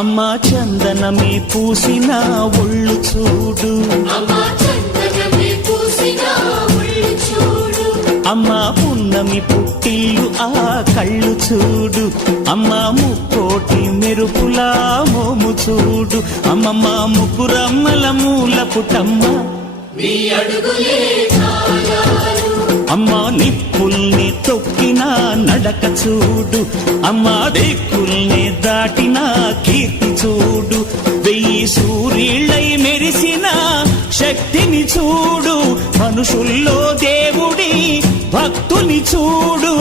అమ్మా చందనమే పూసిన ఒళ్ళు చూడు, అమ్మా పున్నమి పుట్టిల్లు ఆ కళ్ళు చూడు, అమ్మా ముక్కోటి మెరుపులా మోము చూడు, అమ్మమ్మ ముగ్గురమ్మల మూల పుటమ్మ అమ్మా నిప్పుల్ని తొక్కిన నడక చూడు, అమ్మా దిక్కుల్ని దాటిన కీర్తి చూడు, 1000 సూర్యుళ్ళై మెరిసిన శక్తిని చూడు, మనుషుల్లో దేవుడి భక్తుని చూడు.